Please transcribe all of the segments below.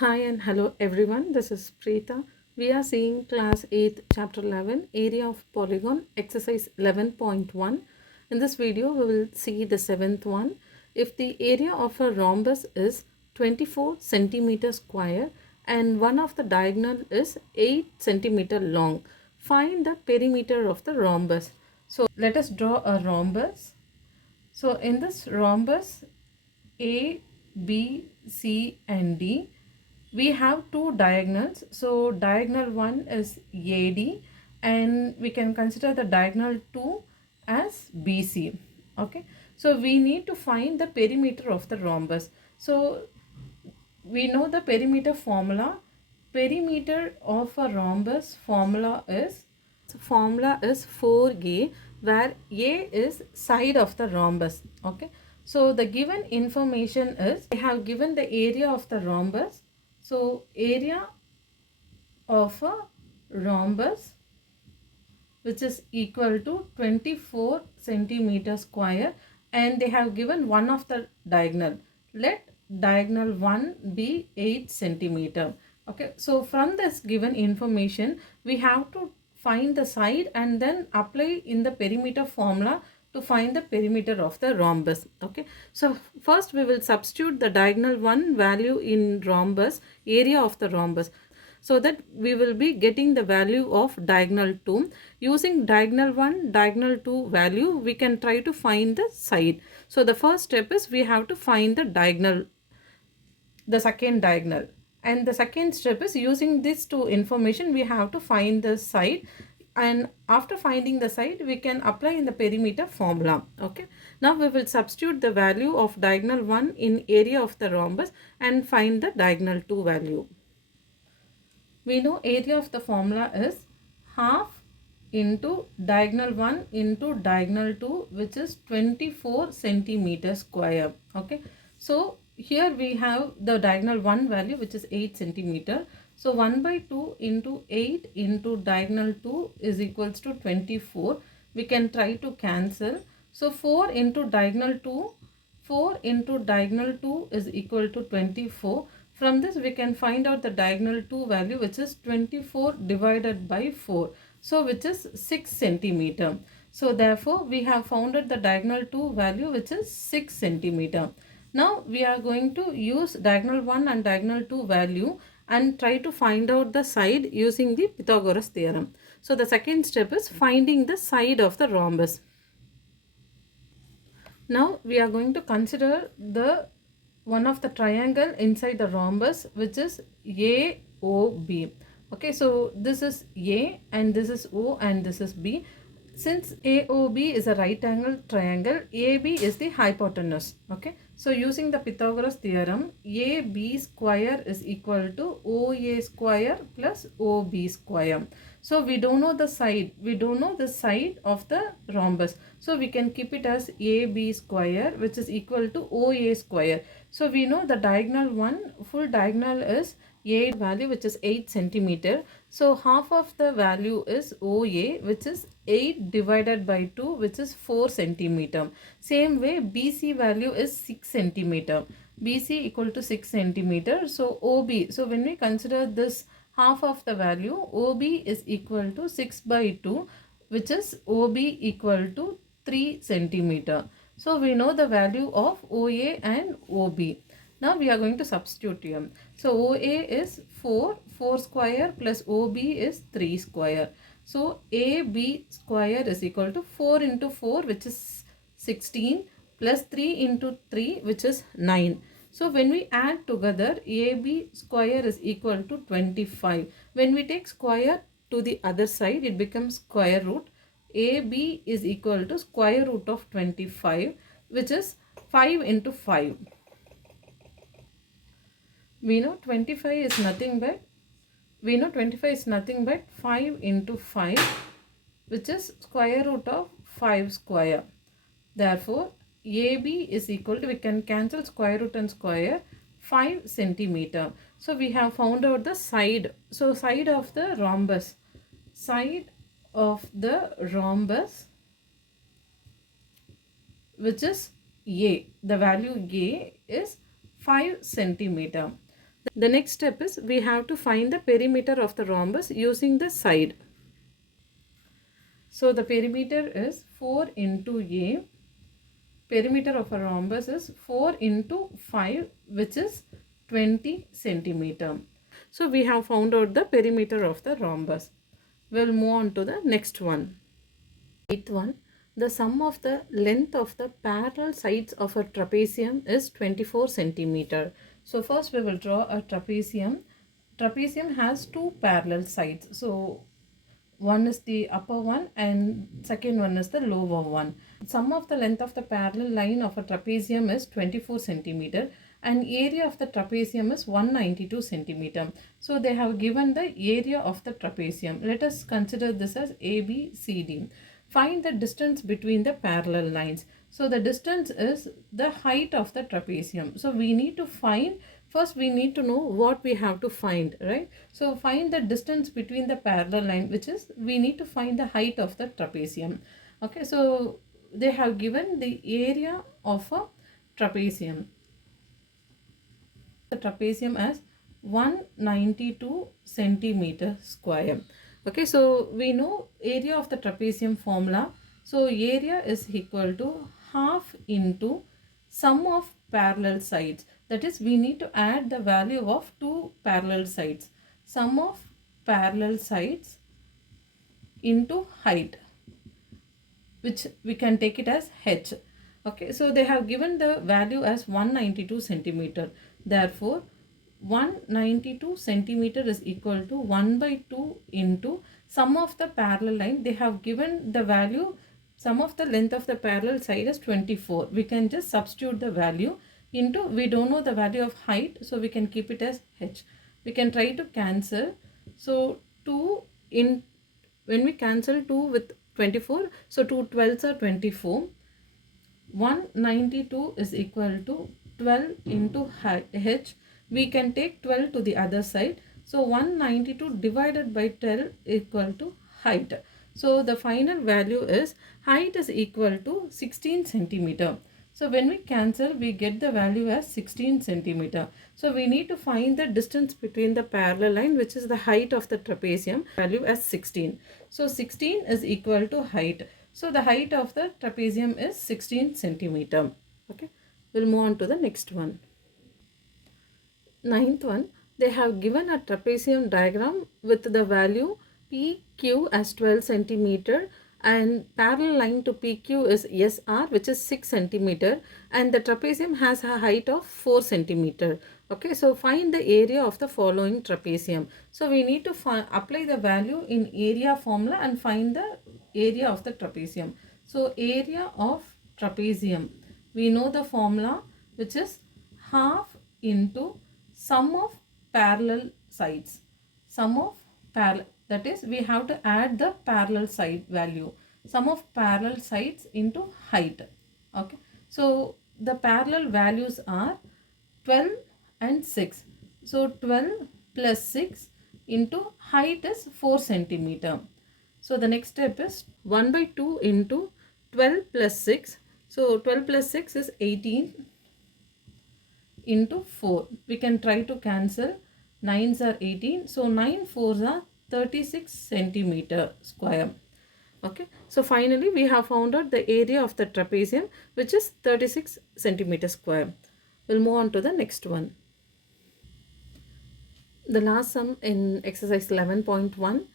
Hi and hello everyone, this is Preeta. We are seeing class 8th chapter 11 area of polygon exercise 11.1. In this video we will see the 7th one. If the area of a rhombus is 24 centimeter square and one of the diagonal is 8 centimeter long, find the perimeter of the rhombus. So let us draw a rhombus. So in this rhombus A, B, C and D, we have two diagonals. So diagonal 1 is AD and we can consider the diagonal 2 as BC. Okay, so we need to find the perimeter of the rhombus. So we know the perimeter formula. Perimeter of a rhombus formula is 4A, where A is side of the rhombus. Okay, so the given information is they have given the area of the rhombus. So area of a rhombus, which is equal to 24 centimeter square, and they have given one of the diagonal. Let diagonal 1 be 8 centimeter. Okay, so from this given information we have to find the side and then apply in the perimeter formula to find the perimeter of the rhombus. Okay, so first we will substitute the diagonal 1 value in rhombus, area of the rhombus, so that we will be getting the value of diagonal 2. Using diagonal 1, diagonal 2 value, we can try to find the side. So the first step is we have to find the diagonal, the second diagonal, and the second step is using these two information we have to find the side, and after finding the side we can apply in the perimeter formula. Okay, now we will substitute the value of diagonal 1 in area of the rhombus and find the diagonal 2 value. We know area of the formula is half into diagonal 1 into diagonal 2, which is 24 centimeter square. Okay, so here we have the diagonal 1 value, which is 8 centimeter. So 1 by 2 into 8 into diagonal 2 is equals to 24. We can try to cancel. So 4 into diagonal 2, 4 into diagonal 2 is equal to 24. From this we can find out the diagonal 2 value, which is 24 divided by 4. So which is 6 centimeter. So therefore we have found out the diagonal 2 value, which is 6 centimeter. Now we are going to use diagonal 1 and diagonal 2 value and try to find out the side using the Pythagoras theorem. So the second step is finding the side of the rhombus. Now we are going to consider the one of the triangle inside the rhombus, which is AOB. Okay, so this is A and this is O and this is B. Since AOB is a right angle triangle, AB is the hypotenuse. Okay, so using the Pythagoras theorem, AB square is equal to OA square plus OB square. So we don't know the side. We don't know the side of the rhombus. So we can keep it as AB square, which is equal to OA square. So we know the diagonal one, full diagonal is A value, which is 8 centimeter. So half of the value is OA, which is 8 divided by 2, which is 4 centimeter. Same way BC value is 6 centimeter. BC equal to 6 centimeter. So OB, so when we consider this half of the value, OB is equal to 6 by 2, which is OB equal to 3 centimeter. So we know the value of OA and OB. Now we are going to substitute here. So OA is 4, 4 square plus OB is 3 square. So AB square is equal to 4 into 4, which is 16, plus 3 into 3, which is 9. So when we add together, AB square is equal to 25. When we take square to the other side, it becomes square root. AB is equal to square root of 25, which is 5 into 5. We know 25 is nothing but 5 into 5, which is square root of 5 square. Therefore AB is equal to, we can cancel square root and square, 5 centimeter. So we have found out the side. So side of the rhombus, which is A, the value A is 5 centimeter. The next step is we have to find the perimeter of the rhombus using the side. So the perimeter is 4 into A. Perimeter of a rhombus is 4 into 5, which is 20 centimeter. So we have found out the perimeter of the rhombus. We'll move on to the next one. Eighth one. The sum of the length of the parallel sides of a trapezium is 24 centimeter. So first we will draw a trapezium. Trapezium has two parallel sides. So one is the upper one and second one is the lower one. Sum of the length of the parallel line of a trapezium is 24 centimeter and area of the trapezium is 192 centimeter. So they have given the area of the trapezium. Let us consider this as ABCD. Find the distance between the parallel lines. So the distance is the height of the trapezium. So we need to find, first we need to know what we have to find, right? So find the distance between the parallel line, which is we need to find the height of the trapezium. Okay, so they have given the area of a trapezium. The trapezium as 192 centimeter square. Okay, so we know area of the trapezium formula. So area is equal to half into sum of parallel sides. That is, we need to add the value of two parallel sides. Sum of parallel sides into height, which we can take it as h. Okay, so they have given the value as 192 centimeter. Therefore, 192 centimeter is equal to 1 by 2 into sum of the parallel line. They have given the value, sum of the length of the parallel side is 24. We can just substitute the value into, we don't know the value of height, so we can keep it as h. We can try to cancel. So 2 in, when we cancel 2 with 24, so 2 12s are 24. 192 is equal to 12 into h. We can take 12 to the other side. So 192 divided by 12 equal to height. So the final value is height is equal to 16 centimeter. So when we cancel, we get the value as 16 centimeter. So we need to find the distance between the parallel line, which is the height of the trapezium, value as 16. So 16 is equal to height. So the height of the trapezium is 16 centimeter. Okay, we'll move on to the next one. Ninth one, they have given a trapezium diagram with the value PQ as 12 centimeter and parallel line to PQ is SR, which is 6 centimeter, and the trapezium has a height of 4 centimeter. Okay, so find the area of the following trapezium. So we need to apply the value in area formula and find the area of the trapezium. So area of trapezium, we know the formula, which is half into sum of parallel sides. Sum of parallel, that is, we have to add the parallel side value. Sum of parallel sides into height. Okay, so the parallel values are 12 and 6. So 12 plus 6 into height is 4 centimeter. So the next step is 1 by 2 into 12 plus 6. So 12 plus 6 is 18 into 4. We can try to cancel. 9s are 18. So 9 4s are 36 centimeter square. Okay. So finally we have found out the area of the trapezium, which is 36 centimeter square. We'll move on to the next one. The last sum in exercise 11.1,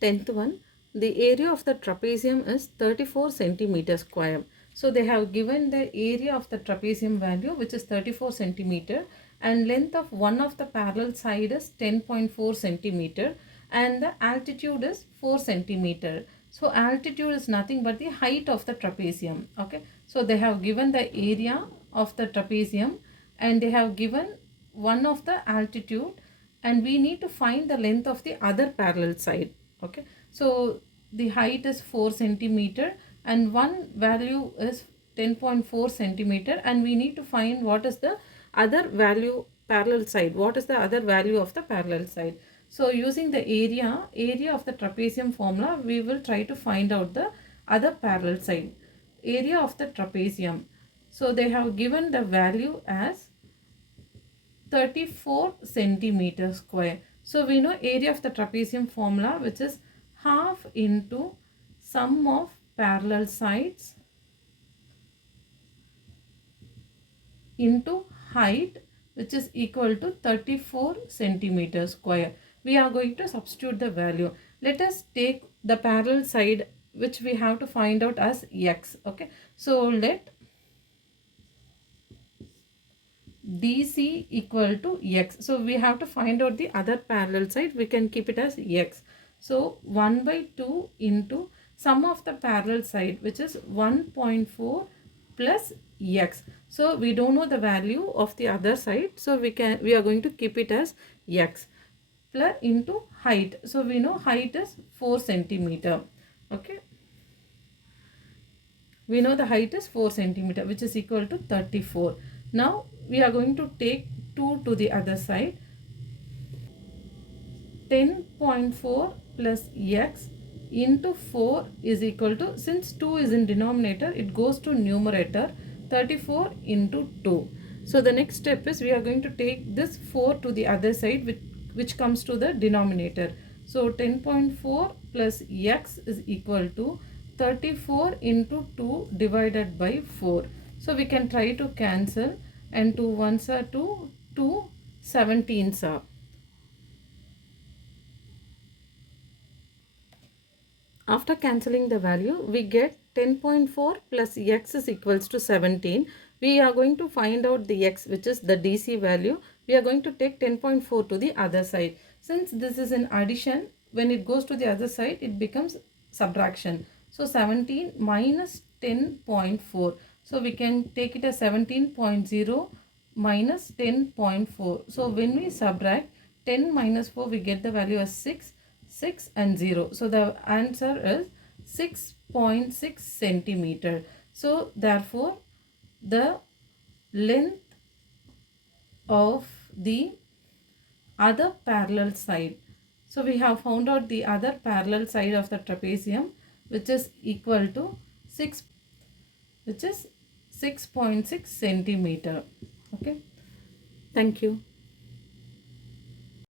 10th one. The area of the trapezium is 34 centimeter square. So they have given the area of the trapezium value, which is 34 centimeter, and length of one of the parallel side is 10.4 centimeter and the altitude is 4 centimeter. So altitude is nothing but the height of the trapezium. Okay, so they have given the area of the trapezium and they have given one of the altitude, and we need to find the length of the other parallel side. Okay, so the height is 4 centimeter and one value is 10.4 centimeter, and we need to find what is the other value parallel side. What is the other value of the parallel side? So using the area of the trapezium formula, we will try to find out the other parallel side. Area of the trapezium. So they have given the value as 34 centimeter square. So we know area of the trapezium formula, which is half into sum of parallel sides into height, which is equal to 34 centimeter square. We are going to substitute the value. Let us take the parallel side, which we have to find out as x. Okay, so let DC equal to x. So we have to find out the other parallel side. We can keep it as x. So 1 by 2 into sum of the parallel side, which is 1.4 plus x. So we don't know the value of the other side. So we are going to keep it as x plus into height. So we know height is 4 centimeter. Okay. We know the height is 4 centimeter, which is equal to 34. Now we are going to take 2 to the other side. 10.4 plus x into 4 is equal to, since 2 is in denominator, it goes to numerator, 34 into 2. So the next step is we are going to take this 4 to the other side, which comes to the denominator. So 10.4 plus x is equal to 34 into 2 divided by 4. So we can try to cancel, and 2 ones are 2, 2 17s are. After cancelling the value, we get 10.4 plus x is equals to 17. We are going to find out the x, which is the DC value. We are going to take 10.4 to the other side. Since this is an addition, when it goes to the other side, it becomes subtraction. So 17 minus 10.4. So we can take it as 17.0 minus 10.4. So when we subtract 10 minus 4, we get the value as 6. 6 and 0. So the answer is 6.6 centimeter. So therefore the length of the other parallel side. So we have found out the other parallel side of the trapezium, which is equal to 6.6 centimeter. Okay. Thank you.